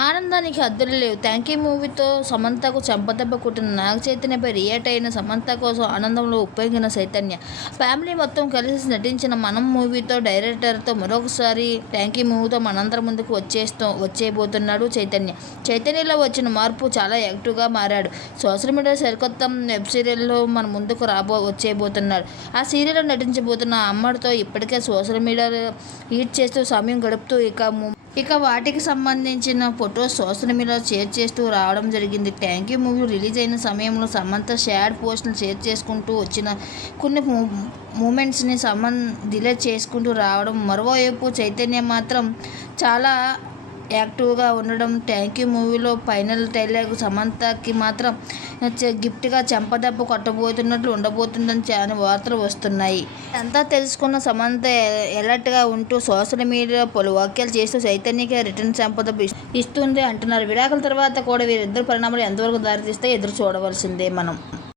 Ah, ఆనందానికి హద్దులు లేవు. థ్యాంక్ యూ మూవీతో సమంతకు చెంపదెబ్బ కుట్టిన నాగ చైతన్యపై రియాక్ట్ అయిన సమంత కోసం ఆనందంలో ఉప్పొంగిన చైతన్య. ఫ్యామిలీ మొత్తం కలిసి నటించిన మనం మూవీతో డైరెక్టర్తో మరొకసారి థ్యాంక్ యూ మూవీతో మనందరం ముందుకు వచ్చేస్తూ వచ్చేయబోతున్నాడు చైతన్య. చైతన్యలో వచ్చిన మార్పు చాలా యాక్టివ్గా మారాడు. సోషల్ మీడియా సరికొత్త వెబ్ సీరియల్లో మన ముందుకు రాబో వచ్చేయబోతున్నాడు. ఆ సీరియల్లో నటించబోతున్న అమ్మడితో ఇప్పటికే సోషల్ మీడియాలో హీట్ చేస్తూ సమయం గడుపుతూ ఇక ఇక వాటికి సంబంధించిన ఫొటోస్ సోషల్ మీడియాలో షేర్ చేస్తూ రావడం జరిగింది. థ్యాంక్ యూ మూవీ రిలీజ్ అయిన సమయంలో సమంత షేర్ పోస్టులు షేర్ చేసుకుంటూ వచ్చిన కొన్ని మూ- మూమెంట్స్ని సమన్ డిలే చేసుకుంటూ రావడం మరోవైపు చైతన్య మాత్రం చాలా యాక్టివ్గా ఉండడం థ్యాంక్ యూ మూవీలో ఫైనల్ టైలర్ సమంతకి మాత్రం చ- గిఫ్ట్గా చెంపదెబ్బ కొట్టబోతున్నట్లు ఉండబోతుందని చాలా వార్తలు వస్తున్నాయి. అంతా తెలుసుకున్న సమంత ఎలర్ట్గా ఉంటూ సోషల్ మీడియా పలు వ్యాఖ్యలు చేస్తూ చైతన్యకి రిటర్న్ చెంపదెబ్బ ఇస్తుంది అంటున్నారు. విడాకుల తర్వాత కూడా వీరిద్దరు పరిణామాలు ఎంతవరకు దారితీస్తే ఎదురు చూడవలసిందే మనం.